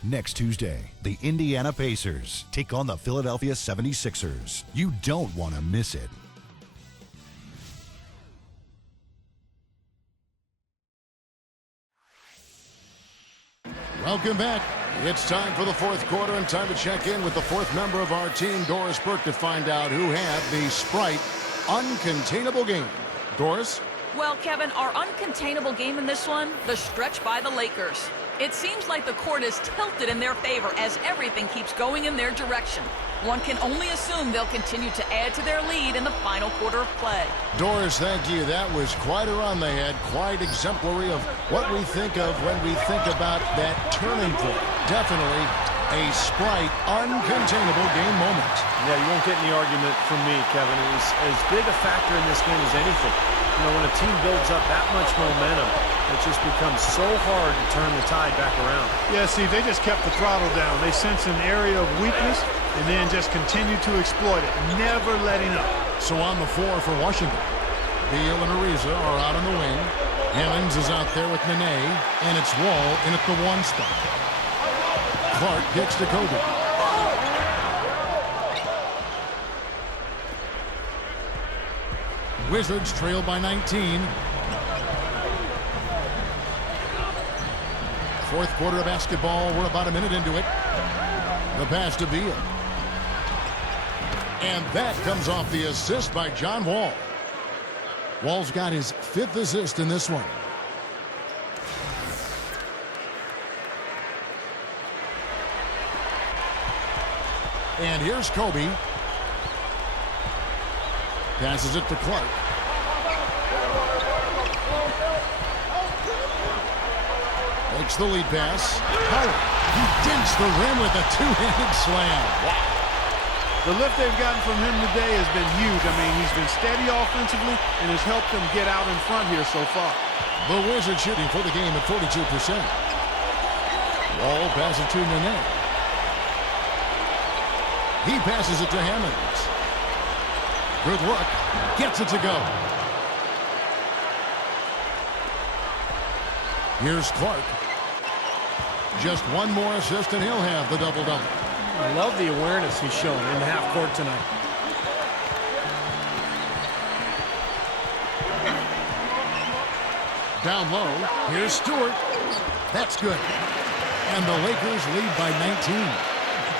Next Tuesday, the Indiana Pacers take on the Philadelphia 76ers. You don't want to miss it. Welcome back. It's time for the fourth quarter and time to check in with the fourth member of our team, Doris Burke, to find out who had the Sprite uncontainable game. Doris? Well, Kevin, our uncontainable game in this one, the stretch by the Lakers. It seems like the court is tilted in their favor as everything keeps going in their direction. One can only assume they'll continue to add to their lead in the final quarter of play. Doris, thank you. That was quite a run they had, quite exemplary of what we think of when we think about that turning point. Definitely a Sprite uncontainable game moment. Yeah, you won't get any argument from me, Kevin. It was as big a factor in this game as anything. You know, when a team builds up that much momentum, it just becomes so hard to turn the tide back around. Yeah, see, they just kept the throttle down. They sense an area of weakness and then just continue to exploit it, never letting up. So on the floor for Washington, Beal and Ariza are out on the wing. Hammonds is out there with Nene, and it's Wall in at the one spot. Clark kicks to Kobe. Wizards trail by 19. Fourth quarter of basketball. We're about a minute into it. The pass to Beal. And that comes off the assist by John Wall. Wall's got his 5th assist in this one. And here's Kobe. Passes it to Clark. Makes the lead pass. Howard. He dinks the rim with a two-handed slam. Wow. The lift they've gotten from him today has been huge. I mean, he's been steady offensively and has helped them get out in front here so far. The Wizards shooting for the game at 42%. Wall passes to Nene. He passes it to Hammonds. Good look. Gets it to go. Here's Clark. Just one more assist and he'll have the double-double. I love the awareness he's shown in the half court tonight. Down low. Here's Stewart. That's good. And the Lakers lead by 19.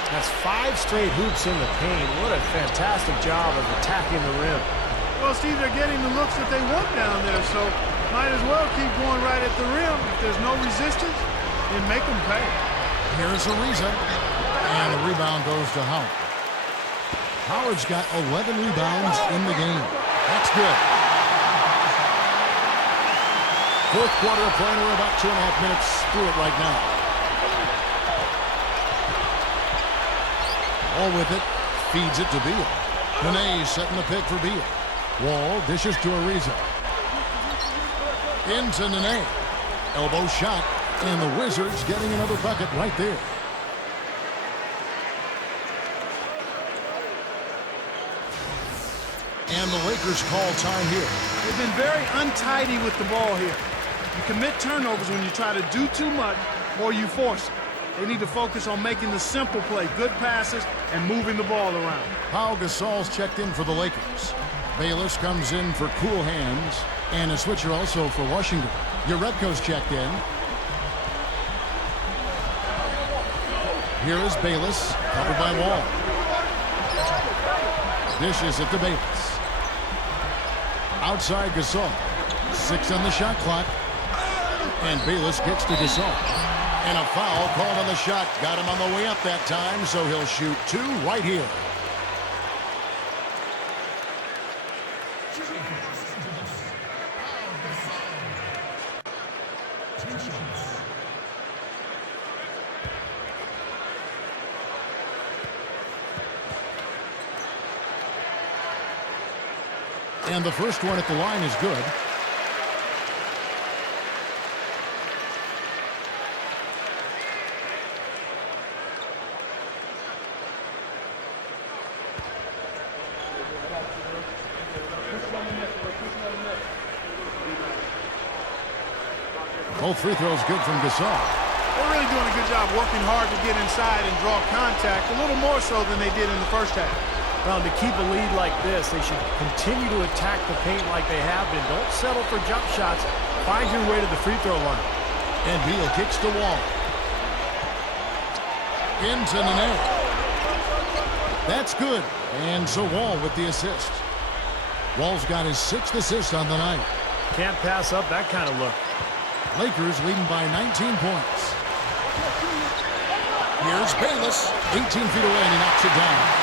That's 5 straight hoops in the paint. What a fantastic job of attacking the rim. Well, Steve, they're getting the looks that they want down there, so might as well keep going right at the rim. If there's no resistance, then make them pay. Here's Ariza. And the rebound goes to Howard. Howard's got 11 rebounds in the game. That's good. Fourth quarter of play, and we're about 2.5 minutes through it right now. Wall with it, feeds it to Beal. Nene setting the pick for Beal. Wall dishes to Ariza. Into Nene. Elbow shot, and the Wizards getting another bucket right there. And the Lakers call time here. They've been very untidy with the ball here. You commit turnovers when you try to do too much or you force it. They need to focus on making the simple play, good passes, and moving the ball around. Pau Gasol's checked in for the Lakers. Bayless comes in for cool hands, and a switcher also for Washington. Uredko's checked in. Here is Bayless, covered by Wall. Dishes it to Bayless. Outside Gasol. 6 on the shot clock. And Bayless gets to Gasol. And a foul called on the shot. Got him on the way up that time, so he'll shoot 2 right here. And the first one at the line is good. Both free throws good from Gasol. They're really doing a good job working hard to get inside and draw contact, a little more so than they did in the first half. Well, to keep a lead like this, they should continue to attack the paint like they have been. Don't settle for jump shots. Find your way to the free throw line. And Beal kicks the Wall. Into Nene. That's good. And so Wall with the assist. Wall's got his 6th assist on the night. Can't pass up that kind of look. Lakers leading by 19 points. Here's Bayless. 18 feet away, and he knocks it down.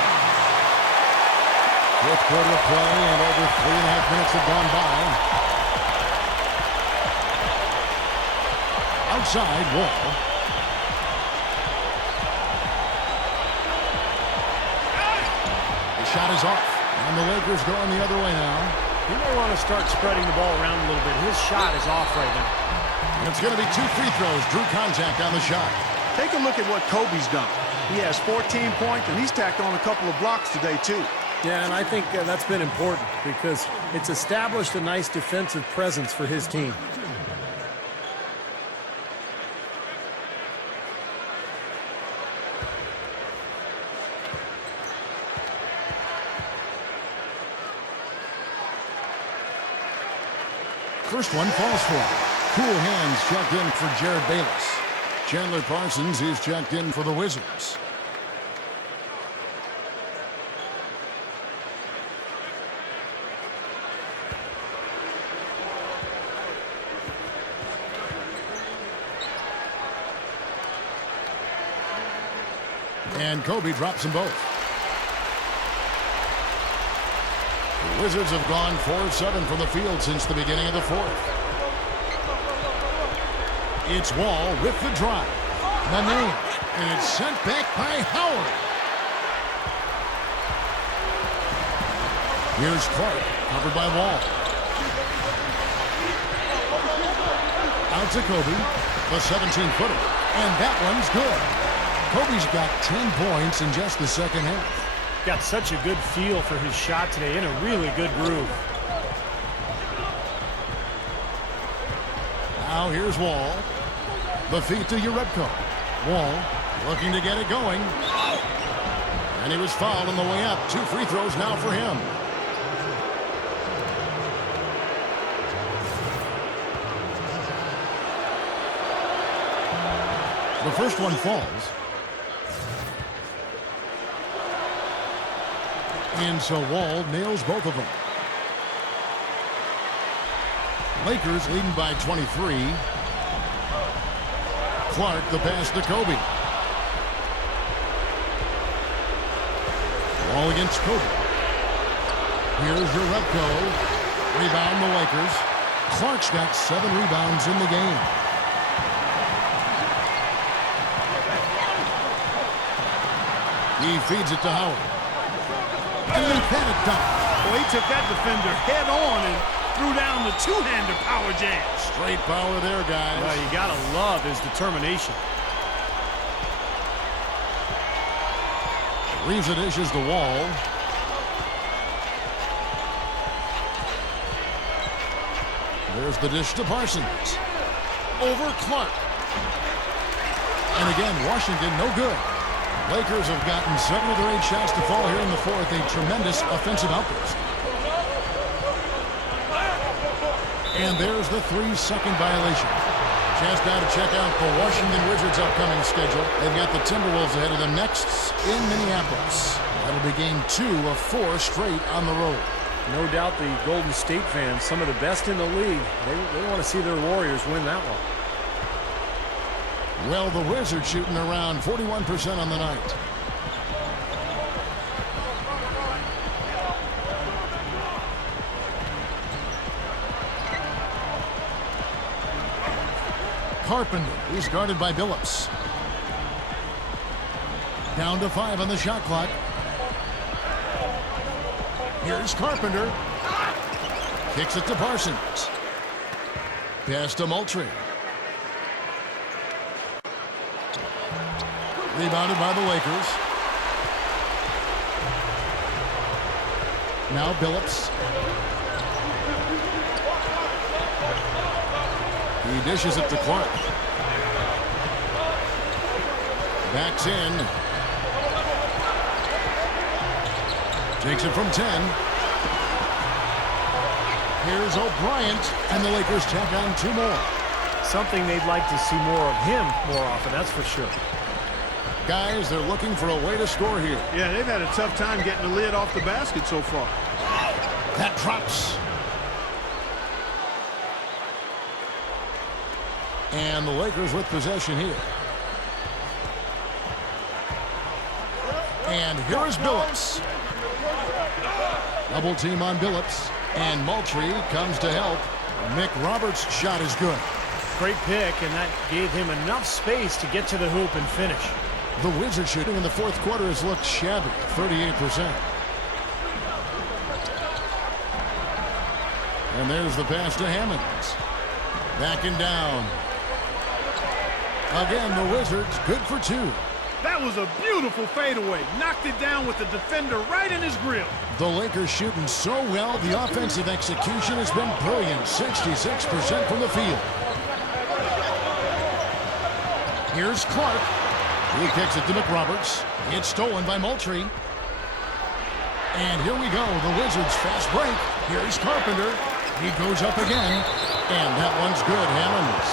Fourth quarter of play, and over 3.5 minutes have gone by. Outside, Wall. The shot is off, and the Lakers going the other way now. He may want to start spreading the ball around a little bit. His shot is off right now. And it's going to be 2 free throws. Drew contact on the shot. Take a look at what Kobe's done. He has 14 points, and he's tacked on a couple of blocks today, too. Yeah, and I think that's been important because it's established a nice defensive presence for his team. First one falls for him. Cool hands checked in for Jared Bayless. Chandler Parsons is checked in for the Wizards. And Kobe drops them both. The Wizards have gone 4-7 from the field since the beginning of the fourth. It's Wall with the drive. Nene, and it's sent back by Howard. Here's Clark, covered by Wall. Out to Kobe, the 17-footer, and that one's good. Kobe's got 10 points in just the second half. Got such a good feel for his shot today, in a really good groove. Now here's Wall. The feet to Uredko. Wall looking to get it going. And he was fouled on the way up. 2 free throws now for him. The first one falls. And so Wall nails both of them. Lakers leading by 23. Clark the pass to Kobe. Wall against Kobe. Here's Jerebko. Rebound the Lakers. Clark's got 7 rebounds in the game. He feeds it to Howard. And then panic dunk. Well, he took that defender head on and threw down the two-hander power jam. Straight power there, guys. Well, you gotta love his determination. Reeves the dishes to Wall. There's the dish to Parsons. Over Clark. And again, Washington no good. Lakers have gotten 7 of their 8 shots to fall here in the fourth. A tremendous offensive outburst. And there's the 3-second violation. Chance now to check out the Washington Wizards' upcoming schedule. They've got the Timberwolves ahead of them next in Minneapolis. That'll be game 2 of 4 straight on the road. No doubt the Golden State fans, some of the best in the league, they want to see their Warriors win that one. Well, the Wizards shooting around 41% on the night. Carpenter, he's guarded by Billups. Down to 5 on the shot clock. Here's Carpenter. Kicks it to Parsons. Pass to Moultrie. Rebounded by the Lakers. Now Billups. He dishes it to Clark. Backs in. Takes it from 10. Here's O'Bryant, and the Lakers tack on 2 more. Something they'd like to see more of him more often, that's for sure. Guys, they're looking for a way to score here. Yeah, they've had a tough time getting the lid off the basket so far. That drops. And the Lakers with possession here. And here is Billups. Double team on Billups. And Moultrie comes to help. Mick Roberts' shot is good. Great pick, and that gave him enough space to get to the hoop and finish. The Wizards shooting in the fourth quarter has looked shabby, 38%. And there's the pass to Hammonds. Backing down. Again, the Wizards good for 2. That was a beautiful fadeaway. Knocked it down with the defender right in his grill. The Lakers shooting so well. The offensive execution has been brilliant. 66% from the field. Here's Clark. He kicks it to McRoberts. It's stolen by Moultrie. And here we go. The Wizards fast break. Here's Carpenter. He goes up again. And that one's good. Hammonds.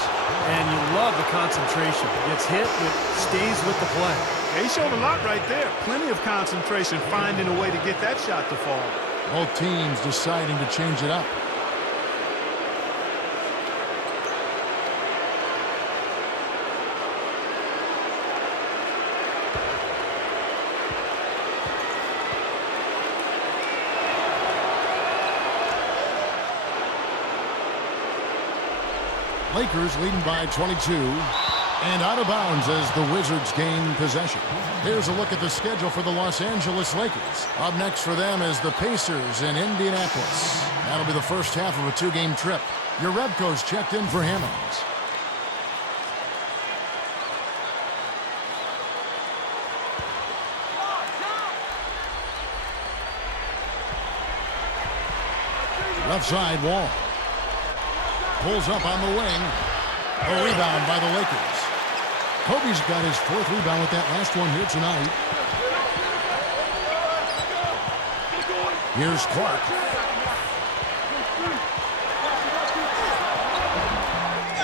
And you love the concentration. Gets hit, but stays with the play. He showed a lot right there. Plenty of concentration, finding a way to get that shot to fall. Both teams deciding to change it up. Lakers leading by 22 and out of bounds as the Wizards gain possession. Here's a look at the schedule for the Los Angeles Lakers. Up next for them is the Pacers in Indianapolis. That'll be the first half of a 2-game trip. Jerebko's checked in for Hammonds. Left side, Wall. Pulls up on the wing. A rebound by the Lakers. Kobe's got his 4th rebound with that last one here tonight. Here's Clark.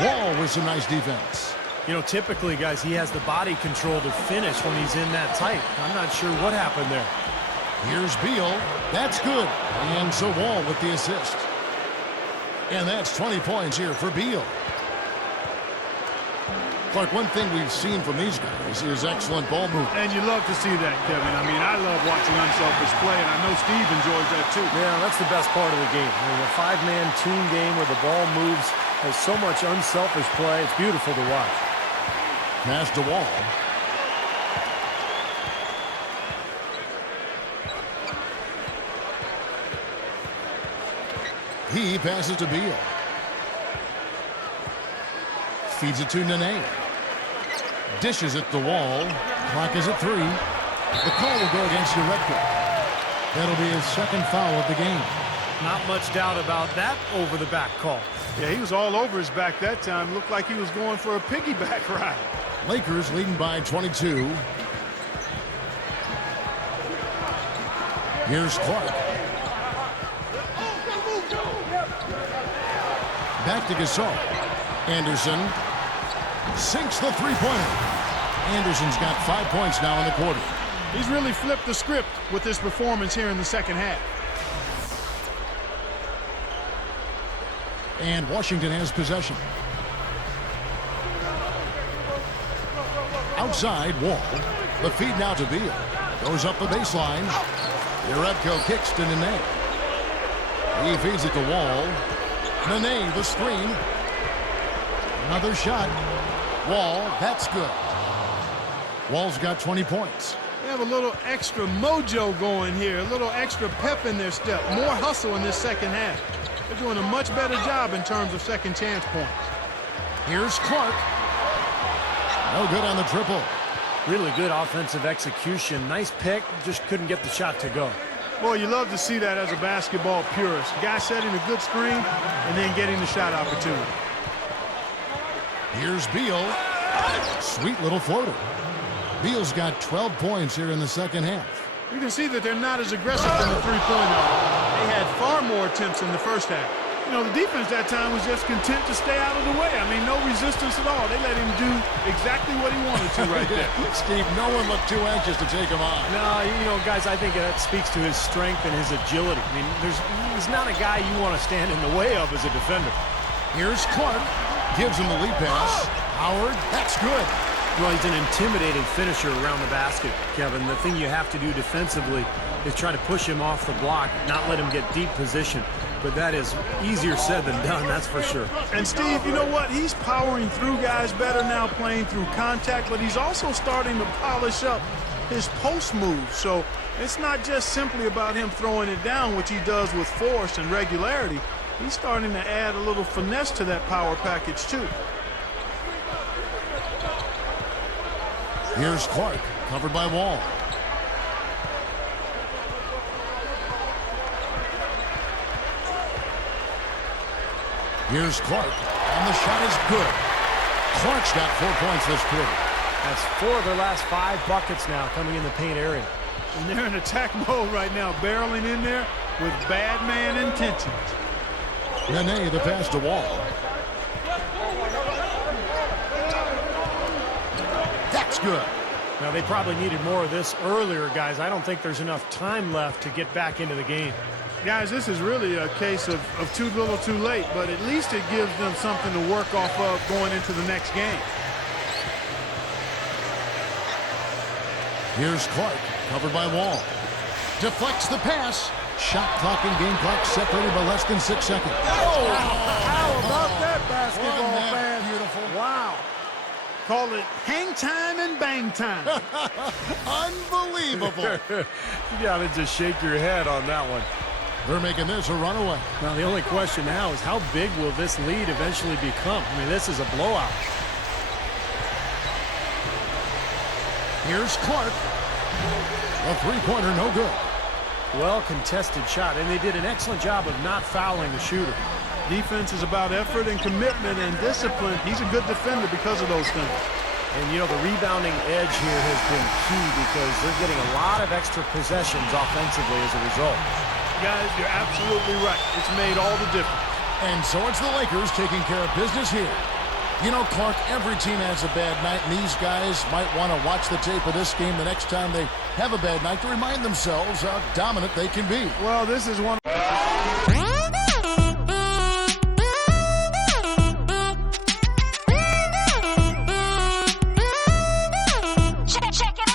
Wall with some nice defense. You know, typically, guys, he has the body control to finish when he's in that tight. I'm not sure what happened there. Here's Beal. That's good. And so Wall with the assist. And that's 20 points here for Beal. Clark, one thing we've seen from these guys is excellent ball movement. And you love to see that, Kevin. I mean, I love watching unselfish play, and I know Steve enjoys that too. Yeah, that's the best part of the game. I mean, a five-man team game where the ball moves, has so much unselfish play. It's beautiful to watch. Pass to Wall. He passes to Beal. Feeds it to Nene. Dishes it to Wall. Clock is at 3. The call will go against Uredka. That'll be his second foul of the game. Not much doubt about that over-the-back call. Yeah, he was all over his back that time. Looked like he was going for a piggyback ride. Lakers leading by 22. Here's Clark. Back to Gasol. Anderson sinks the three-pointer. Anderson's got 5 points now in the quarter. He's really flipped the script with his performance here in the second half. And Washington has possession. Outside, Wall. The feed now to Beal. Goes up the baseline. Uredka kicks to Nene. He feeds it to Wall. Nene, the screen. Another shot. Wall, that's good. Wall's got 20 points. They have a little extra mojo going here, a little extra pep in their step, more hustle in this second half. They're doing a much better job in terms of second chance points. Here's Clark. No good on the triple. Really good offensive execution. Nice pick, just couldn't get the shot to go. Boy, you love to see that as a basketball purist. Guy setting a good screen and then getting the shot opportunity. Here's Beal. Sweet little floater. Beal's got 12 points here in the second half. You can see that they're not as aggressive in the three-point line. They had far more attempts in the first half. You know, the defense that time was just content to stay out of the way. I mean, no resistance at all. They let him do exactly what he wanted to right there. Steve, no one looked too anxious to take him on. No, you know, guys, I think that speaks to his strength and his agility. I mean, he's not a guy you want to stand in the way of as a defender. Here's Clark. Gives him the lead pass. Howard, that's good. Well, he's an intimidating finisher around the basket, Kevin. The thing you have to do defensively is try to push him off the block, not let him get deep position. But that is easier said than done, that's for sure. And Steve, you know what? He's powering through guys better now, playing through contact, but he's also starting to polish up his post move. So it's not just simply about him throwing it down, which he does with force and regularity. He's starting to add a little finesse to that power package, too. Here's Clark, covered by Wall. Here's Clark, and the shot is good. Clark's got 4 points this quarter. That's 4 of their last 5 buckets now coming in the paint area. And they're in attack mode right now, barreling in there with bad man intentions. Nene, the pass to Wall. That's good. Now, they probably needed more of this earlier, guys. I don't think there's enough time left to get back into the game. Guys, this is really a case of too little too late, but at least it gives them something to work off of going into the next game. Here's Clark, covered by Wall. Deflects the pass. Shot clock and game clock separated by less than 6 seconds. Oh, how about that, basketball Wasn't that fan? beautiful? Wow. Call it hang time and bang time. Unbelievable. You got to just shake your head on that one. They're making this a runaway. Now, the only question now is how big will this lead eventually become? I mean, this is a blowout. Here's Clark. A three-pointer, no good. Well-contested shot, and they did an excellent job of not fouling the shooter. Defense is about effort and commitment and discipline. He's a good defender because of those things. And, you know, the rebounding edge here has been key because they're getting a lot of extra possessions offensively as a result. Guys, you're absolutely right. It's made all the difference. And so it's the Lakers taking care of business here. You know, Clark, every team has a bad night, and these guys might want to watch the tape of this game the next time they have a bad night to remind themselves how dominant they can be. Well, this is one of